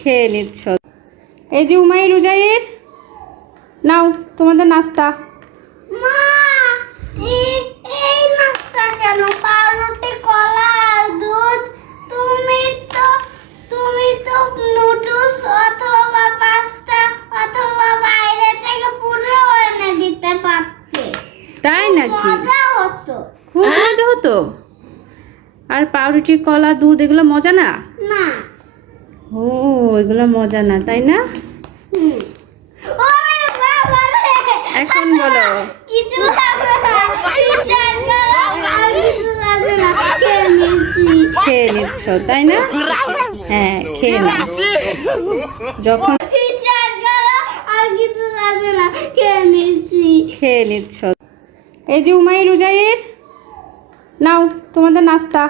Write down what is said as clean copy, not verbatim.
খেয়ে নিচ্ছ। এই যে উমাই রুজাইর, নাও তোমাদের নাস্তা। মা, এই নাস্তা কেন? পাউরুটি, কলা আর দুধ। তুমি তো নুডলস অথবা পাস্তা অথবা বাইরে থেকে পুরো এনে দিতে পারতে। তাই নাকি? মজা হতো। খুব মজা হতো। আর পাউরুটি, কলা, দুধ এগুলো মজা না? না। ও, এগুলো মজা না, তাই না? ওরে বাবা রে! এখন বলো। কিছু লাগবে না, বিশ্বাস করো, আর কিছু লাগবে না, খেয়ে নিচ্ছি। খেয়ে নিচ্ছ, তাই না? হ্যাঁ, খেয়ে নাও। যখন বিশ্বাস করো, আর কিছু লাগবে না, খেয়ে নিচ্ছি। খেয়ে নিচ্ছ। এই যে উমাই রুজাইর, নাও তোমাদের নাস্তা।